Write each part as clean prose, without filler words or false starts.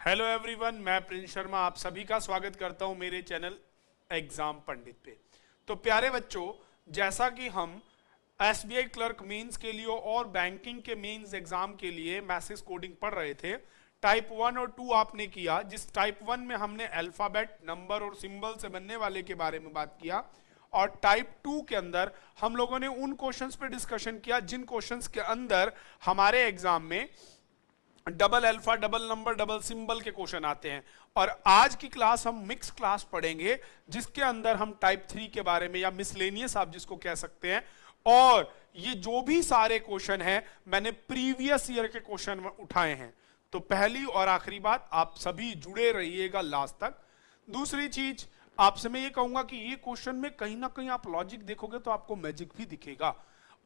Hello everyone, मैं Prince Sharma आप सभी का स्वागत करता हूं मेरे चैनल एग्जाम पंडित पे। तो प्यारे बच्चों, जैसा कि हम एसबीआई क्लर्क मेंस के लिए और बैंकिंग के मेंस एग्जाम के लिए मैसेज कोडिंग पढ़ रहे थे, टाइप 1 और 2 आपने किया। जिस टाइप 1 में हमने अल्फाबेट, नंबर और सिंबल से बनने वाले के बारे में बात किया, और टाइप 2 के अंदर हम लोगों ने उन क्वेश्चंस पे डिस्कशन किया जिन क्वेश्चंस के अंदर हमारे एग्जाम में double alpha, double number, double symbol के क्वेश्चन आते हैं। और आज की क्लास हम मिक्स क्लास पढ़ेंगे जिसके अंदर हम टाइप 3 के बारे में, या मिसलेनियस आप जिसको कह सकते हैं, और ये जो भी सारे क्वेश्चन हैं मैंने प्रीवियस ईयर के क्वेश्चन उठाए हैं। तो पहली और आखिरी बात, आप सभी जुड़े रहिएगा लास्ट तक। दूसरी चीज आपसे मैं ये कहूंगा कि ये क्वेश्चन में कहीं ना कहीं आप लॉजिक देखोगे तो आपको मैजिक भी दिखेगा,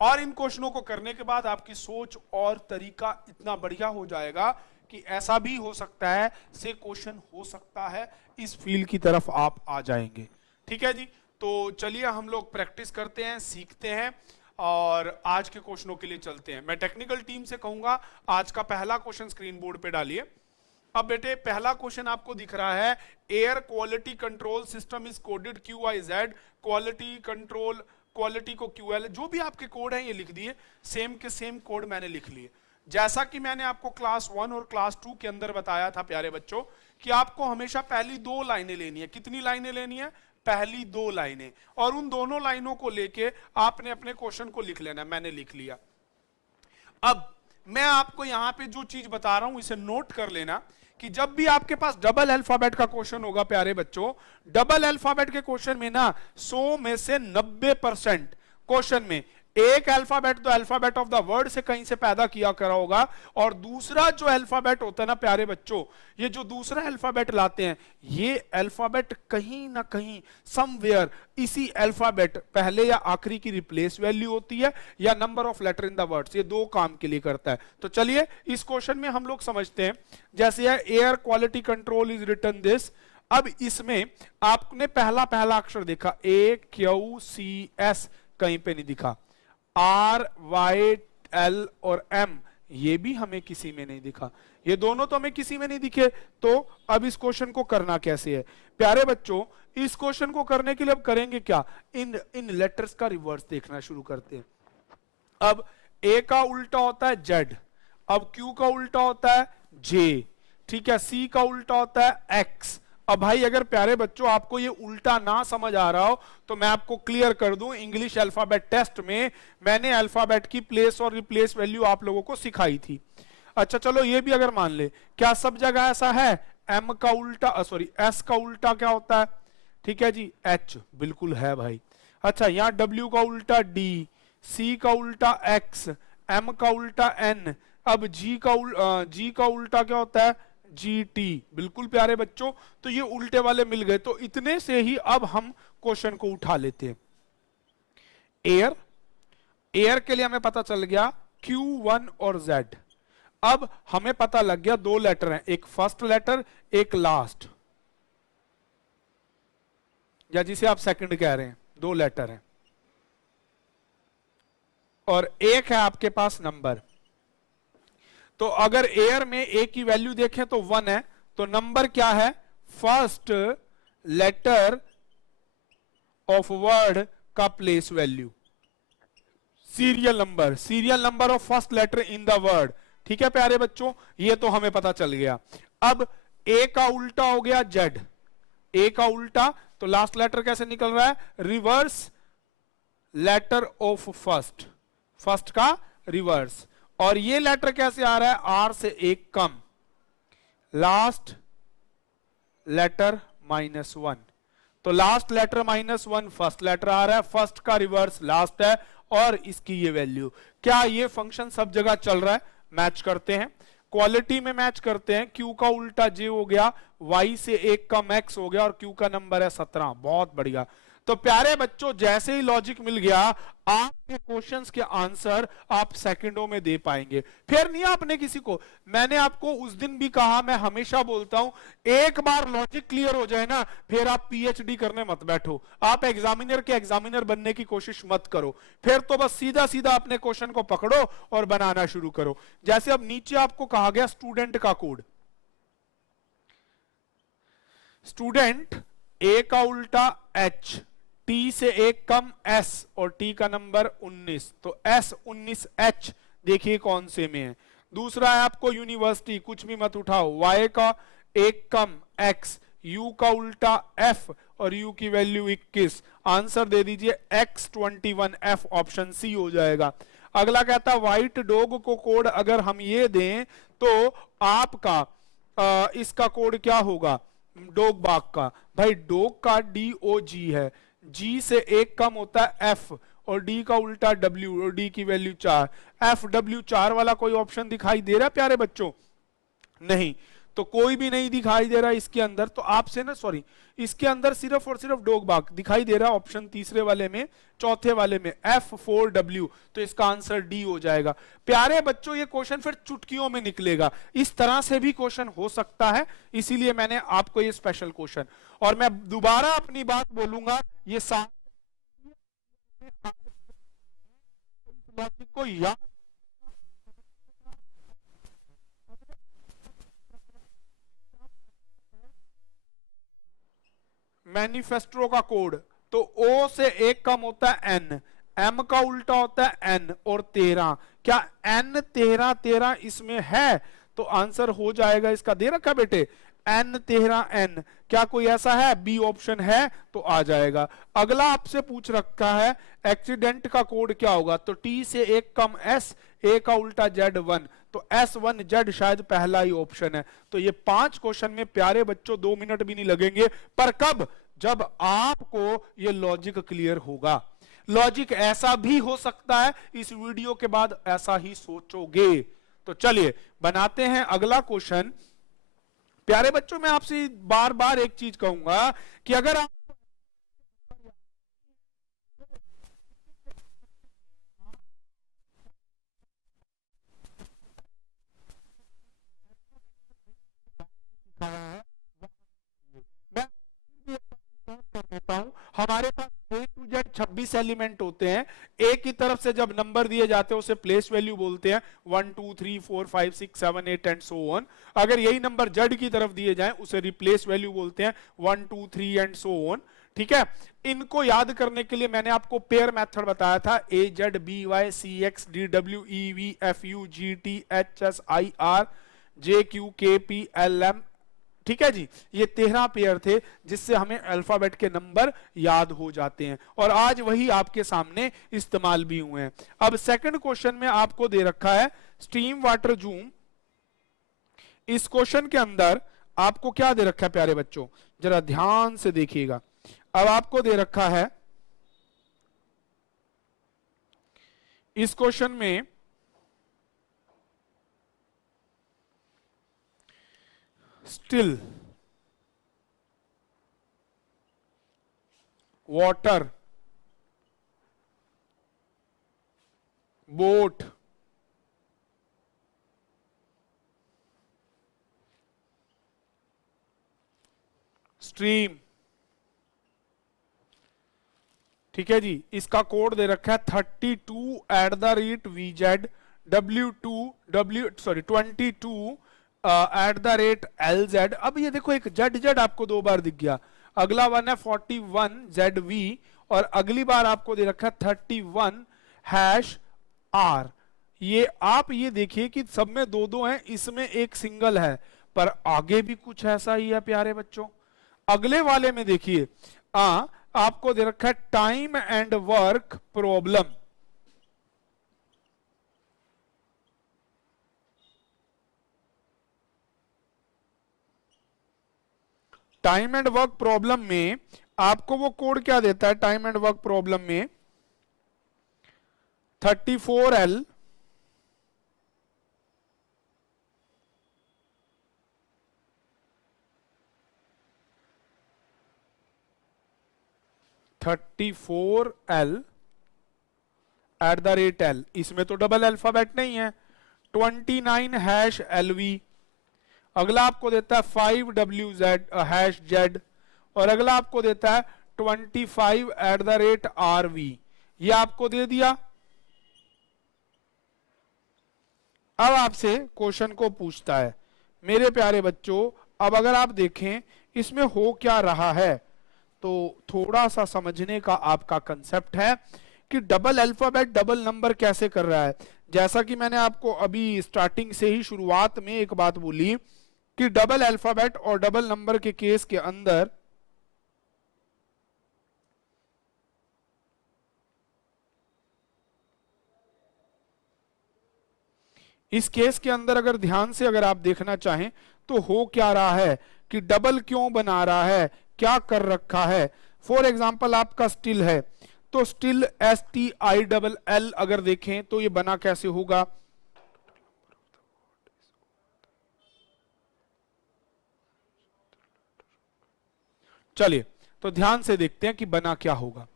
और इन क्वेश्चनों को करने के बाद आपकी सोच और तरीका इतना बढ़िया हो जाएगा कि ऐसा भी हो सकता है से क्वेश्चन हो सकता है, इस फील्ड की तरफ आप आ जाएंगे। ठीक है जी, तो चलिए हम लोग प्रैक्टिस करते हैं, सीखते हैं और आज के क्वेश्चनों के लिए चलते हैं। मैं टेक्निकल टीम से कहूंगा आज का पहला क्वेश्चन स्क्रीन बोर्ड पे डालिए। अब बेटे पहला क्वेश्चन आपको दिख रहा है, air quality control system is coded QIZ, quality control, quality को QL, जो भी आपके कोड हैं ये लिख दिए, सेम के सेम कोड मैंने लिख लिए। जैसा कि मैंने आपको क्लास 1 और क्लास 2 के अंदर बताया था प्यारे बच्चों कि आपको हमेशा पहली 2 लाइनें लेनी है। कितनी लाइनें लेनी है? पहली 2 लाइनें, और उन दोनों लाइनों को लेके आपने अपने क्वेश्चन को लिख लेना। मैंने लिख लिया। अब मैं आपको यहां पे जो चीज बता रहा हूं इसे नोट कर लेना कि जब भी आपके पास डबल अल्फाबेट का क्वेश्चन होगा प्यारे बच्चों, डबल अल्फाबेट के क्वेश्चन में ना 100 में से 90% क्वेश्चन में एक अल्फाबेट तो अल्फाबेट ऑफ द वर्ड से कहीं से पैदा किया करा होगा, और दूसरा जो अल्फाबेट होता है ना प्यारे बच्चों, ये जो दूसरा अल्फाबेट लाते हैं, ये अल्फाबेट कहीं ना कहीं समवेयर इसी अल्फाबेट पहले या आखिरी की रिप्लेस वैल्यू होती है, या number of letter in the words, ये दो काम के लिए करता है। तो चलिए इस क्वेश्चन में हम लोग समझते हैं। जैसे है air quality control is written this. अब इसमें आपने पहला पहला अक्षर देखा AQCS, कहीं पे नहीं दिखा। RYL और M, ये भी हमें किसी में नहीं दिखा। ये दोनों तो हमें किसी में नहीं दिखे। तो अब इस क्वेश्चन को करना कैसे है प्यारे बच्चों? इस क्वेश्चन को करने के लिए अब करेंगे क्या, इन लेटर्स का रिवर्स देखना शुरू करते हैं। अब A का उल्टा होता है Z, अब Q का उल्टा होता है J, ठीक है, C का उल्टा होता है X। अब भाई अगर प्यारे बच्चों आपको ये उल्टा ना समझ आ रहा हो तो मैं आपको क्लियर कर दूं, इंग्लिश अल्फाबेट टेस्ट में मैंने अल्फाबेट की प्लेस और रिप्लेस वैल्यू आप लोगों को सिखाई थी। अच्छा चलो ये भी अगर मान ले, क्या सब जगह ऐसा है? M का उल्टा S का उल्टा क्या होता है? ठीक है जी, H, बिल्कुल है भाई। अच्छा यहाँ W का उल्टा D, C का उल्टा X, M का उल्टा N, अब G का उल्टा क्या होता है? GT, बिल्कुल प्यारे बच्चों। तो ये उल्टे वाले मिल गए, तो इतने से ही अब हम क्वेश्चन को उठा लेते हैं। एयर के लिए हमें पता चल गया Q1 और Z। अब हमें पता लग गया 2 लेटर हैं, एक फर्स्ट लेटर एक लास्ट, या जिसे आप सेकंड कह रहे हैं, 2 लेटर हैं, और एक है आपके पास नंबर। तो अगर एयर में ए की वैल्यू देखें तो 1 है, तो नंबर क्या है? फर्स्ट लेटर ऑफ वर्ड का place value, serial number of first letter in the word. ठीक है प्यारे बच्चों, ये तो हमें पता चल गया। अब ए का उल्टा हो गया Z, ए का उल्टा, तो लास्ट लेटर कैसे निकल रहा है? रिवर्स लेटर ऑफ फर्स्ट का रिवर्स। और ये लेटर कैसे आ रहा है? R से एक कम, लास्ट लेटर -1। तो लास्ट लेटर -1 फर्स्ट लेटर आ रहा है, फर्स्ट का रिवर्स लास्ट है, और इसकी ये वैल्यू। क्या ये फंक्शन सब जगह चल रहा है? मैच करते हैं, क्वालिटी में मैच करते हैं। Q का उल्टा J हो गया, Y से एक कम X हो गया, और Q का नंबर है 17। बहुत बढ़िया। तो प्यारे बच्चों जैसे ही लॉजिक मिल गया, आपके क्वेश्चंस के आंसर आप सेकंडों में दे पाएंगे। फिर नहीं आपने किसी को, मैंने आपको उस दिन भी कहा, मैं हमेशा बोलता हूं, एक बार लॉजिक क्लियर हो जाए ना, फिर आप PhD करने मत बैठो, आप एग्जामिनर के एग्जामिनर बनने की कोशिश मत करो। फिर तो बस सीधा सीधा अपने क्वेश्चन को पकड़ो और बनाना शुरू करो। जैसे अब नीचे आपको कहा गया स्टूडेंट का कोड, स्टूडेंट ए का उल्टा एच, टी से एक कम एस और टी का नंबर 19, तो एस 19 एच देखिए कौन से में है। दूसरा है आपको यूनिवर्सिटी, कुछ भी मत उठाओ, वाई का एक कम एक्स, यू का उल्टा एफ और यू की वैल्यू 21, आंसर दे दीजिए X21F, ऑप्शन सी हो जाएगा। अगला कहता है व्हाइट डॉग को कोड अगर हम ये दें तो आपका इसका कोड क्या होगा, डॉग बाग का। भाई डॉग का DOG है, जी से एक कम होता है एफ और डी का उल्टा डब्ल्यू और डी की वैल्यू 4, FW4 वाला कोई ऑप्शन दिखाई दे रहा है प्यारे बच्चों? नहीं, तो कोई भी नहीं दिखाई दे रहा इसके अंदर, तो आपसे ना सॉरी, इसके अंदर सिर्फ और सिर्फ डॉग बाग दिखाई दे रहा है ऑप्शन तीसरे वाले में, चौथे वाले में F4W, तो इसका आंसर डी हो जाएगा। प्यारे बच्चों ये क्वेश्चन फिर चुटकियों में निकलेगा, इस तरह से भी क्वेश्चन हो सकता है, इसीलिए मैंने आपको ये स्पेशल क्वेश्चन, और मैं दोबारा अपनी बात बोलूंगा, ये लॉजिक को याद, मैनिफेस्टो का कोड, तो O से एक कम होता है N, M का उल्टा होता है N और 13, क्या N 13 इसमें है? तो आंसर हो जाएगा इसका, दे रखा बेटे N 13N, क्या कोई ऐसा है? बी ऑप्शन है तो आ जाएगा। अगला आपसे पूछ रखा है एक्सीडेंट का कोड क्या होगा, तो T से एक कम S, A का उल्टा Z1, तो S1Z शायद पहला ही ऑप्शन है। तो ये 5 क्वेश्चन में प्यारे बच्चों 2 मिनट भी नहीं लगेंगे, पर कब? जब आपको ये लॉजिक क्लियर होगा। लॉजिक ऐसा भी हो सकता है, इस वीडियो के बाद ऐसा ही सोचोगे। तो चलिए बनाते हैं अगला क्वेश्चन। प्यारे बच्चों मैं आपसे बार बार एक चीज कहूंगा कि अगर आप मैं कर देता हूं, हमारे पास A to Z 26 एलिमेंट होते हैं, ए की तरफ से जब नंबर दिए जाते हैं उसे प्लेस वैल्यू बोलते हैं, 1 2 3 4 5 6 7 8 एंड सो ऑन। अगर यही नंबर जेड की तरफ दिए जाएं उसे रिप्लेस वैल्यू बोलते हैं, 1 2 3 एंड सो ऑन। ठीक है, इनको याद करने के लिए मैंने आपको पेयर मेथड बताया था, AZBYCXDWEFUGTHSIRJQKPLM। ठीक है जी, ये 13 पेयर थे जिससे हमें अल्फाबेट के नंबर याद हो जाते हैं, और आज वही आपके सामने इस्तेमाल भी हुए हैं। अब सेकंड क्वेश्चन में आपको दे रखा है स्ट्रीम वाटर जूम। इस क्वेश्चन के अंदर आपको क्या दे रखा है प्यारे बच्चों, जरा ध्यान से देखिएगा। अब आपको दे रखा है इस क्वेश्चन में स्टिल वाटर बोट स्ट्रीम। ठीक है जी, इसका कोड दे रखा है 32@22LZ। अब ये देखो एक ZZ आपको 2 बार दिख गया, अगला वन है 41ZV और अगली बार आपको दे रखा है 31#R। ये आप ये देखिए कि सब में 2-2 हैं, इसमें एक सिंगल है, पर आगे भी कुछ ऐसा ही है प्यारे बच्चों। अगले वाले में देखिए आपको दे रखा है time and work problem. Time and work problem में आपको वो कोड क्या देता है, टाइम एंड वर्क प्रॉब्लम में 34L 34L@L, इसमें तो डबल अल्फाबेट नहीं है, 29#LV। अगला आपको देता है 5WZ#Z और अगला आपको देता है 25@RV। ये आपको दे दिया। अब आपसे क्वेश्चन को पूछता है मेरे प्यारे बच्चों, अब अगर आप देखें इसमें हो क्या रहा है, तो थोड़ा सा समझने का आपका कंसेप्ट है कि डबल अल्फाबेट डबल नंबर कैसे कर रहा है। जैसा कि मैंने आपको अभी स्टार्टिंग से ही शुरुआत में एक बात बोली कि डबल अल्फाबेट और डबल नंबर के केस के अंदर इस केस के अंदर अगर ध्यान से अगर आप देखना चाहें तो हो क्या रहा है कि डबल क्यों बना रहा है, क्या कर रखा है। फॉर एग्जाम्पल आपका स्टिल है, तो स्टिल STILL अगर देखें तो ये बना कैसे होगा। चलिए तो ध्यान से देखते हैं कि बना क्या होगा।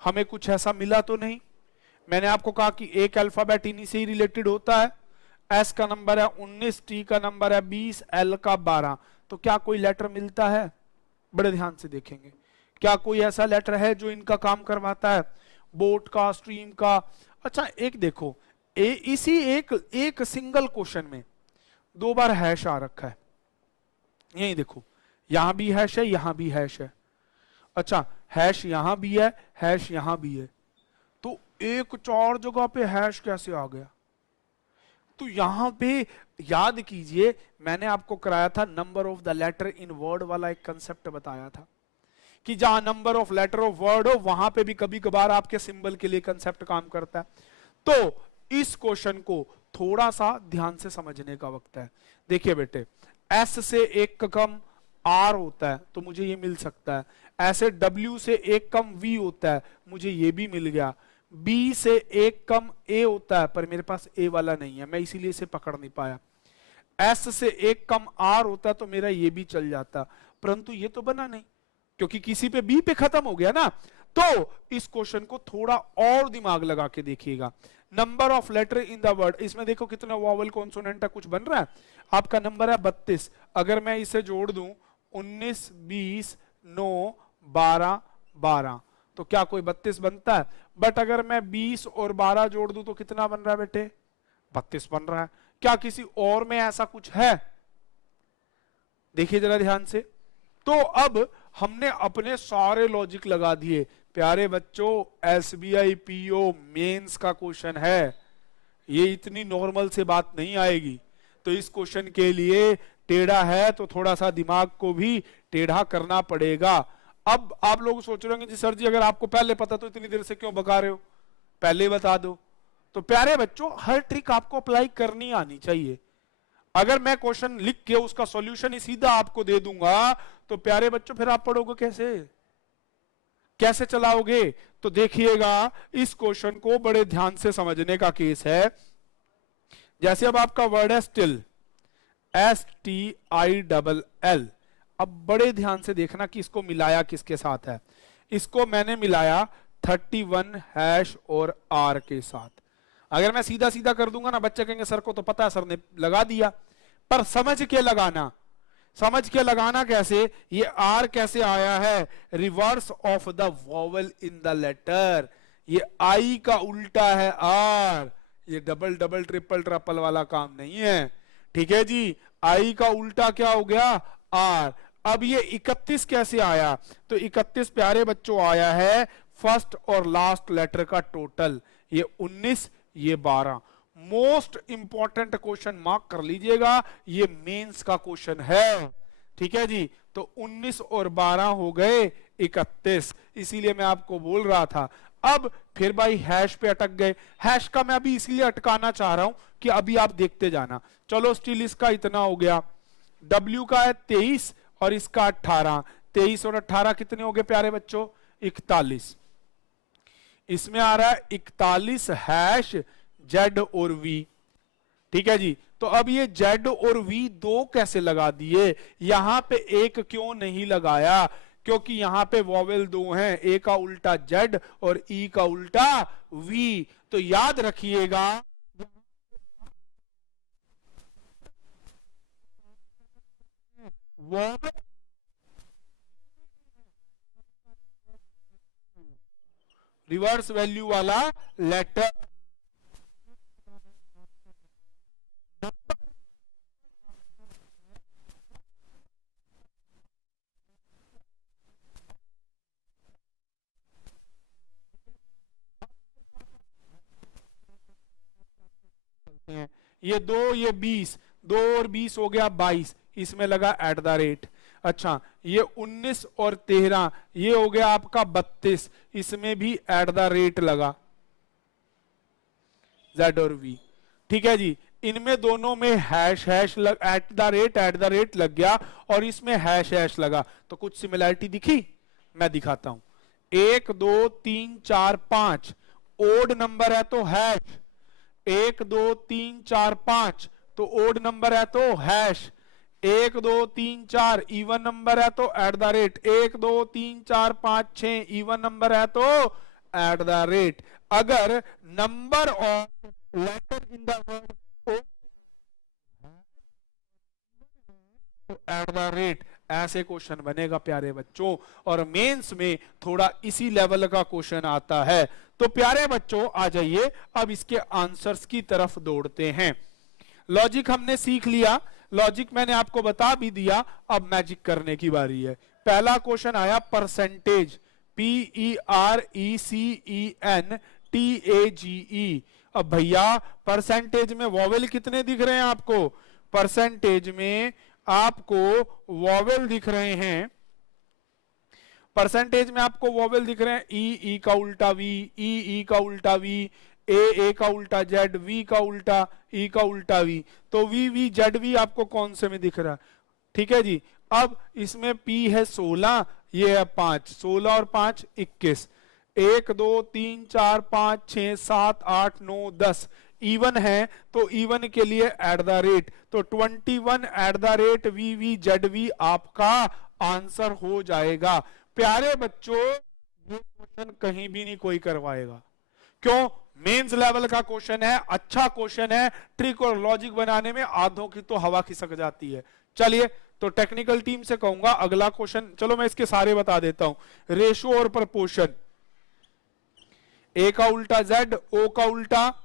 हमें कुछ ऐसा मिला तो नहीं। मैंने आपको कहा कि एक अल्फाबेट इन्हीं से ही रिलेटेड होता है। एस का नंबर है 19, टी का नंबर है 20, एल का 12। तो क्या कोई लेटर मिलता है? बड़े ध्यान से देखेंगे, क्या कोई ऐसा लेटर है जो इनका काम करवाता है, बोट का, स्ट्रीम का। अच्छा एक देखो, इसी एक सिंगल क्वेश्चन में 2 बार हैश आ रखा है। यही देखो, यहां भी हैश है, यहां भी हैश है। अच्छा हैश यहां भी है, हैश यहां भी है, तो एक 4 जगह पे हैश कैसे आ गया? तो यहां पे याद कीजिए, मैंने आपको कराया था number of the letter in word वाला एक कंसेप्ट बताया था कि जहां number of letter of word हो वहां पे भी कभी कभार आपके सिंबल के लिए कंसेप्ट काम करता है। तो इस क्वेश्चन को थोड़ा सा ध्यान से समझने का वक्त है। देखिए बेटे, एस से एक का कम आर होता है तो मुझे ये मिल सकता है, ऐसे डब्ल्यू से एक कम वी होता है, मुझे ये भी मिल गया। बी से एक कम ए होता है पर मेरे पास ए वाला नहीं है, मैं इसीलिए इसे पकड़ नहीं पाया। एस से एक कम आर होता तो मेरा ये भी चल जाता, परंतु ये तो बना नहीं क्योंकि किसी पे बी पे खत्म हो गया ना। तो इस क्वेश्चन को थोड़ा और दिमाग लगा के देखिएगा। Number of letter in the word, इसमें देखो कितना वॉवल कॉन्सोनेंट है, कुछ बन रहा है। आपका नंबर है 32, अगर मैं इसे जोड़ दूं 19, 20, 9, 12, 12, तो क्या कोई 32 बनता है? बट अगर मैं 20 और 12 जोड़ दूं तो कितना बन रहा है बेटे? 32 बन रहा है। क्या किसी और में ऐसा कुछ है? देखिए जरा ध्यान से। तो अब हमने अपने सारे लॉजिक लगा दिए। प्यारे बच्चों, SBI PO मेंस का क्वेश्चन है, ये इतनी नॉर्मल से बात नहीं आएगी। तो इस क्वेश्चन के लिए टेढ़ा है तो थोड़ा सा दिमाग को भी टेढ़ा करना पड़ेगा। अब आप लोग सोच रहे होंगे जी सर जी अगर आपको पहले पता तो इतनी देर से क्यों बका रहे हो, पहले बता दो। तो प्यारे बच्चों, हर ट्रिक आपको अप्लाई करनी आनी चाहिए। अगर मैं क्वेश्चन लिख के उसका सॉल्यूशन ही सीधा आपको दे दूंगा तो प्यारे बच्चों फिर आप पढ़ोगे कैसे, कैसे चलाओगे? तो देखिएगा, इस क्वेश्चन को बड़े ध्यान से समझने का केस है। जैसे अब आपका वर्ड है स्टिल, STILL। अब बड़े ध्यान से देखना कि इसको मिलाया किसके साथ है। इसको मैंने मिलाया 31 हैश और आर के साथ। अगर मैं सीधा सीधा कर दूंगा ना, बच्चे कहेंगे सर को तो पता है, सर ने लगा दिया। पर समझ के लगाना, समझ के लगाना कैसे, ये आर कैसे आया है? Reverse of the vowel in the letter. ये आई का उल्टा है आर, ये डबल डबल ट्रिपल ट्रिपल वाला काम नहीं है। ठीक है जी, आई का उल्टा क्या हो गया? आर। अब ये 31 कैसे आया? तो 31 प्यारे बच्चों आया है फर्स्ट और लास्ट लेटर का टोटल। ये 19, ये 12। मोस्ट इंपॉर्टेंट क्वेश्चन मार्क कर लीजिएगा, ये मेंस का क्वेश्चन है। ठीक है जी, तो 19 और 12 हो गए 31, इसीलिए मैं आपको बोल रहा था। अब फिर भाई हैश पे अटक गए। हैश का मैं अभी इसीलिए अटकाना चाह रहा हूं कि अभी आप देखते जाना। चलो स्टिल इसका इतना हो गया, W का है 23 और इसका 18। 23 और 18 कितने हो गए प्यारे बच्चों? 41। इसमें आ रहा है 41 हैश Z और V। ठीक है जी, तो अब ये Z और V दो कैसे लगा दिए? यहां पे एक क्यों नहीं लगाया? क्योंकि यहां पे वॉवेल दो हैं, ए का उल्टा Z और ई का उल्टा V। तो याद रखिएगा, वॉवेल रिवर्स वैल्यू वाला लेटर ये 2 ये 20, 2 और 20 हो गया 22, इसमें लगा एट द रेट। अच्छा ये 19 और 13 ये हो गया आपका 32, इसमें भी एट द रेट लगा Z और V। ठीक है जी, इनमें दोनों में hash hash eight the rate लग गया और इसमें हैश हैश लगा, तो कुछ सिमिलरिटी दिखी? मैं दिखाता हूं। 1 2 3 4 5 ओड नंबर है तो हैश, 1 2 3 4 5 तो ओड नंबर है तो हैश, 1 2 3 4 इवन नंबर है तो at the rate, 1 2 3 4 5 6 even number है तो एट द रेट। अगर number of letter in the word तो एट द रेट, ऐसे क्वेश्चन बनेगा प्यारे बच्चों, और मेंस में थोड़ा इसी लेवल का क्वेश्चन आता है। तो प्यारे बच्चों आ जाइए, अब इसके आंसर्स की तरफ दौड़ते हैं। लॉजिक हमने सीख लिया, लॉजिक मैंने आपको बता भी दिया, अब मैजिक करने की बारी है। पहला क्वेश्चन आया परसेंटेज, PERCENTAGE। अब भैया परसेंटेज में वॉवेल कितने दिख रहे हैं आपको? परसेंटेज में आपको वॉवेल दिख रहे हैं, परसेंटेज में आपको वॉवेल दिख रहे हैं ई का उल्टा वी, ई का उल्टा वी, ए का उल्टा जेड, वी का उल्टा ई का उल्टा वी। तो वी जेड वी आपको कौन से में दिख रहा है? ठीक है जी। अब इसमें पी है 16, ये है 5, 16 और 5 21, 1 2 3 4 5 6 7 8 9 10 इवन है, तो इवन के लिए एट द रेट, तो 21 at the rate V Z V आपका आंसर हो जाएगा। प्यारे बच्चों ये क्वेश्चन कहीं भी नहीं कोई करवाएगा, क्यों? मेंस लेवल का क्वेश्चन है, अच्छा क्वेश्चन है, ट्रिक और लॉजिक बनाने में आधों की तो हवा खिसक जाती है। चलिए तो टेक्निकल टीम से कहूंगा अगला क्वेश्चन, चलो मैं इसके सारे बता देता हूं। रेशो और प्रपोर्शन, ए का उल्टा जेड, ओ का उल्टा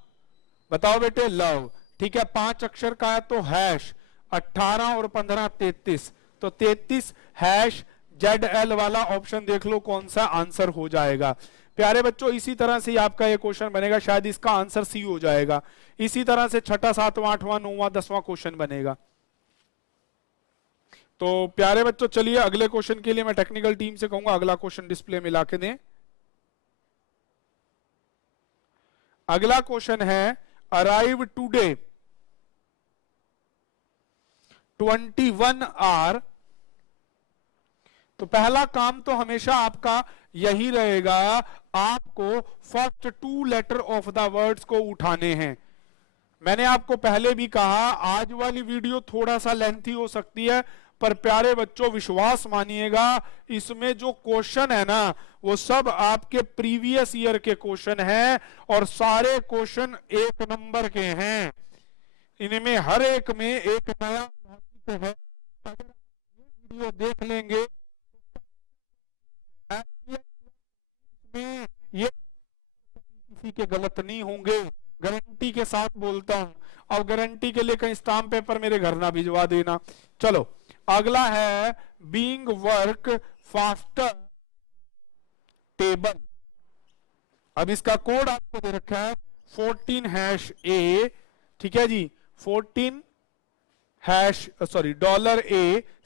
बताओ बेटे लव। ठीक है, 5 अक्षर का है तो हैश, 18 और 15 33, तो 33 हैश जेड एल वाला ऑप्शन देख लो कौन सा आंसर हो जाएगा। प्यारे बच्चों इसी तरह से आपका ये क्वेश्चन बनेगा, शायद इसका आंसर सी हो जाएगा। इसी तरह से 6, 7, 8, 9, 10वां क्वेश्चन बनेगा। तो प्यारे बच्चों चलिए अगले क्वेश्चन के लिए मैं टेक्निकल टीम से कहूंगा अगला क्वेश्चन डिस्प्ले में लाके दें। अगला क्वेश्चन है अराइव टुडे 21 आवर। तो पहला काम तो हमेशा आपका यही रहेगा, आपको first 2 letter of the words को उठाने हैं। मैंने आपको पहले भी कहा आज वाली वीडियो थोड़ा सा लेंथी हो सकती है, पर प्यारे बच्चों विश्वास मानिएगा, इसमें जो क्वेश्चन है ना वो सब आपके प्रीवियस ईयर के क्वेश्चन हैं और सारे क्वेश्चन 1 नंबर के हैं। इनमें हर एक में एक नया लॉजिक है। अगर ये वीडियो देख लेंगे में ये किसी के गलत नहीं होंगे, गारंटी के साथ बोलता हूं। अब गारंटी के लिए कहीं स्टाम्प पेपर मेरे घर ना भिजवा देना। चलो अगला है बीइंग वर्क फास्टर टेबल। अब इसका कोड आपको दे रखा है 14#A। ठीक है जी, 14 $A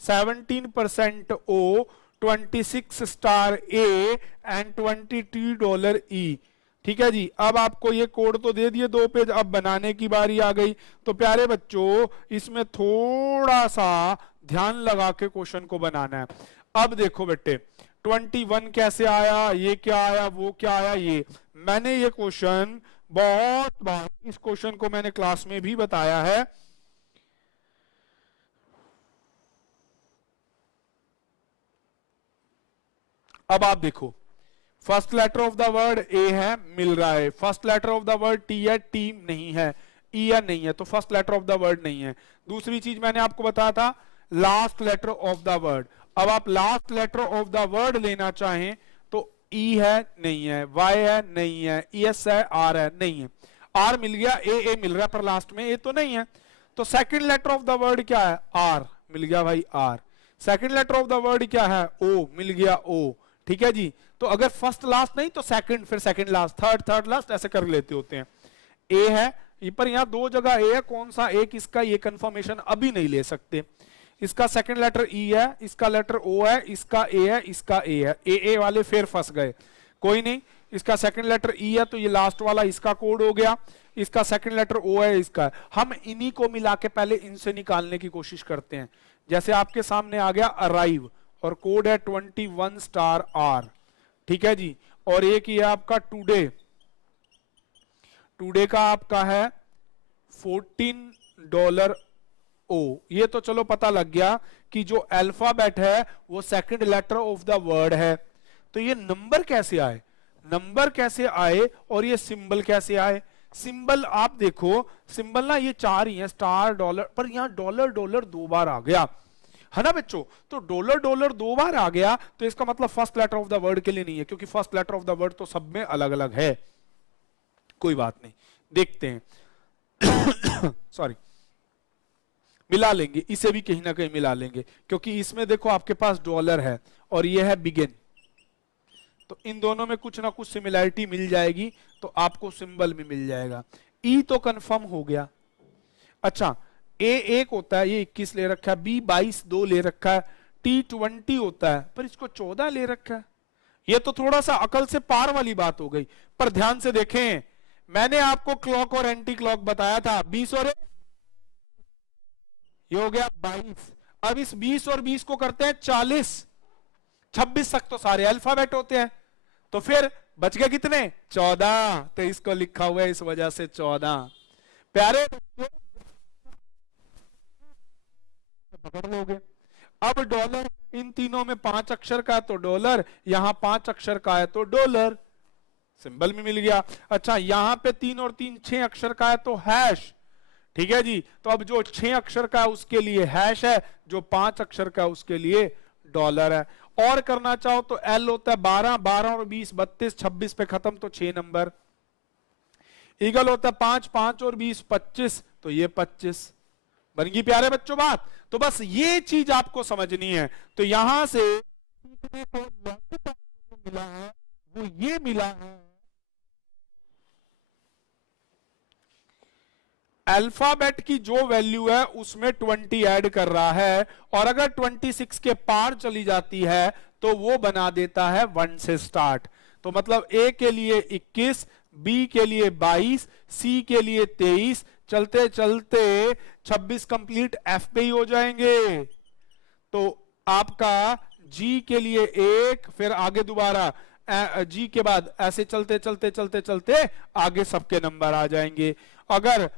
17% O 26*A and $22 E। ठीक है जी, अब आपको ये कोड तो दे दिए 2 पेज, अब बनाने की बारी आ गई। तो प्यारे बच्चों इसमें थोड़ा सा ध्यान लगा के क्वेश्चन को बनाना है। अब देखो बेटे 21 कैसे आया, ये क्या आया, वो क्या आया, ये मैंने ये क्वेश्चन बहुत बार, इस क्वेश्चन को मैंने क्लास में भी बताया है। अब आप देखो first letter of the word A है, मिल रहा है। First letter of the word T है, टी नहीं है, ई है नहीं है, तो first letter of the word नहीं है। दूसरी चीज मैंने आपको बताया था last letter of the word. अब आप last letter of the word लेना चाहें तो ई है नहीं है, वाई है नहीं है, एस है, आर है नहीं है। आर मिल गया, ए मिल रहा है, पर लास्ट में ए तो नहीं है। तो second letter of the word क्या है, आर, मिल गया भाई R. Second letter of the word क्या है, ओ, मिल गया ओ। ठीक है जी, तो अगर फर्स्ट लास्ट नहीं तो सेकंड, फिर सेकंड लास्ट, थर्ड लास्ट, ऐसे कर लेते होते हैं। ए है, पर यहाँ दो जगह ए है, कौन सा एक इसका, ये कंफर्मेशन अभी नहीं ले सकते। इसका सेकंड लेटर ई है, इसका लेटर ओ है, इसका ए है, इसका ए है, ए वाले फिर फंस गए, कोई नहीं। इसका सेकंड लेटर ई है तो ये लास्ट वाला इसका कोड हो गया, इसका सेकंड लेटर ओ है, इसका। हम इन्हीं को मिला के पहले इनसे निकालने की कोशिश करते हैं। जैसे आपके सामने आ गया अराइव और कोड है 21 स्टार आर, ठीक है जी। और एक ये आपका टुडे, टुडे का आपका है $14 ओ। ये तो चलो पता लग गया कि जो अल्फाबेट है वो second letter of the word है। तो ये नंबर कैसे आए, नंबर कैसे आए और ये सिंबल कैसे आए? सिंबल आप देखो, सिंबल ना ये चार ही है, स्टार, डॉलर, पर यहां डॉलर डॉलर दो बार आ गया है ना बच्चों। तो डॉलर डॉलर दो बार आ गया तो इसका मतलब first letter of the word के लिए नहीं है, क्योंकि first letter of the word तो सब में अलग अलग है। कोई बात नहीं, देखते हैं सॉरी, मिला लेंगे इसे भी, कहीं ना कहीं मिला लेंगे, क्योंकि इसमें देखो आपके पास डॉलर है और ये है बिगिन, तो इन दोनों में कुछ ना कुछ सिमिलैरिटी मिल जाएगी, तो आपको सिंबल में मिल जाएगा। ई तो कंफर्म हो गया। अच्छा, ए 1 होता है, ये 21 ले रखा है, बी 22 2 ले रखा है, टी 20 होता है, पर इसको 14 ले रखा है। ये तो थोड़ा सा अकल से पार वाली बात हो गई। पर ध्यान से देखें, मैंने आपको क्लॉक और एंटी क्लॉक बताया था, 20 और ये हो गया 22। अब इस 20 और 20 को करते हैं 40, 26 तक तो सारे अल्फाबेट होते हैं, तो फिर बच गए कितने? 14। तो इसको लिखा हुआ है इस वजह से 14। प्यारे बच्चों पकड़ लोगे। अब डॉलर इन तीनों में 5 अक्षर का है तो डॉलर, यहां 5 अक्षर का है तो डॉलर, सिंबल में मिल गया। अच्छा, यहां पे 3 और 3 6 अक्षर का है तो हैश, ठीक है जी। तो अब जो 6 अक्षर का है उसके लिए हैश है, जो 5 अक्षर का है उसके लिए डॉलर है। और करना चाहो तो एल होता है 12, 12 और 20 32, 26 पे खत्म तो 6 नंबर। ईगल होता है 5, 5 और 20 25, तो ये 25 बन गई प्यारे बच्चों बात। तो बस ये चीज आपको समझनी है। तो यहां से सीखने को जो मिला है वो ये मिला है, अल्फाबेट की जो वैल्यू है उसमें 20 ऐड कर रहा है, और अगर 26 के पार चली जाती है तो वो बना देता है 1 से स्टार्ट। तो मतलब ए के लिए 21, बी के लिए 22, सी के लिए 23, चलते चलते 26 कंप्लीट एफ पे ही हो जाएंगे। तो आपका जी के लिए 1, फिर आगे दोबारा जी के बाद ऐसे चलते चलते चलते चलते आगे सबके नंबर आ जाएंगे। अगर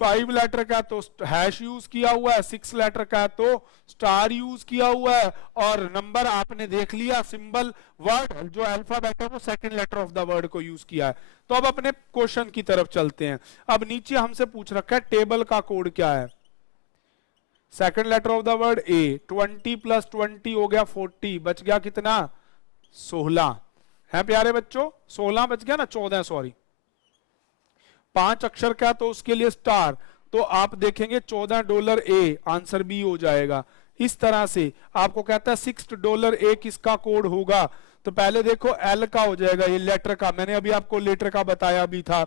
5 लेटर का तो हैश यूज किया हुआ है, 6 लेटर का तो स्टार यूज किया हुआ है, और नंबर आपने देख लिया, सिंबल वर्ड जो अल्फाबेट है वो second letter of the word को यूज किया है। तो अब अपने क्वेश्चन की तरफ चलते हैं। अब नीचे हमसे पूछ रखा है टेबल का कोड क्या है। Second letter of the word A, 20 + 20 हो गया 40, बच गया कितना? 16 है प्यारे बच्चों, 16 बच गया ना, 14 सॉरी। 5 अक्षर का तो उसके लिए स्टार, तो आप देखेंगे $14 ए, आंसर बी हो जाएगा। इस तरह से आपको कहता है $6 ए किसका कोड होगा, तो पहले देखो एल का हो जाएगा, ये लेटर का, मैंने अभी आपको लेटर का बताया भी था।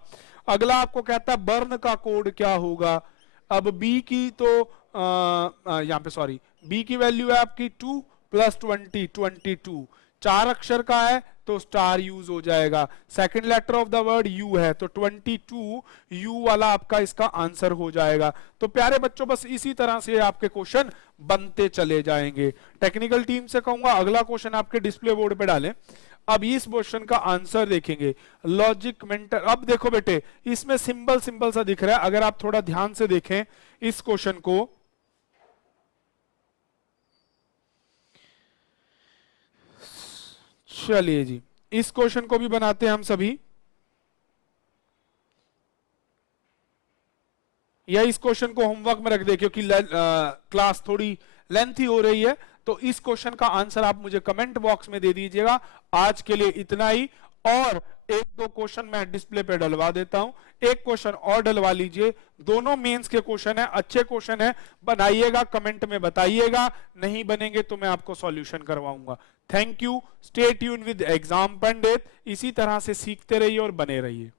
अगला आपको कहता है बर्न का कोड क्या होगा। अब बी की तो यहां पे सॉरी, बी की वैल्यू है आपकी 2 + 20 22, 4 अक्षर का है तो स्टार यूज हो जाएगा। Second letter of the word U है तो 22 यू वाला आपका इसका आंसर हो जाएगा। तो प्यारे बच्चों बस इसी तरह से आपके क्वेश्चन बनते चले जाएंगे। टेक्निकल टीम से कहूंगा अगला क्वेश्चन आपके डिस्प्ले बोर्ड पे डालें। अब इस क्वेश्चन का आंसर देखेंगे, लॉजिक मेंटर। अब देखो बेटे, इसमें सिंबल सिंबल सा दिख रहा है, अगर आप थोड़ा ध्यान से देखें इस क्वेश्चन को, चलिए जी इस क्वेश्चन को भी बनाते हैं हम सभी, या इस क्वेश्चन को होमवर्क में रख दे, क्योंकि क्लास थोड़ी लेंथी हो रही है। तो इस क्वेश्चन का आंसर आप मुझे कमेंट बॉक्स में दे दीजिएगा। आज के लिए इतना ही, और 1-2 क्वेश्चन मैं डिस्प्ले पे डलवा देता हूं, एक क्वेश्चन और डलवा लीजिए। दोनों मेंस के क्वेश्चन है, अच्छे क्वेश्चन है, बनाइएगा, कमेंट में बताइएगा, नहीं बनेंगे तो मैं आपको सॉल्यूशन करवाऊंगा। Thank you, stay tune with exam Pandit. इसी तरह से सीखते रहिए और बने रहिए।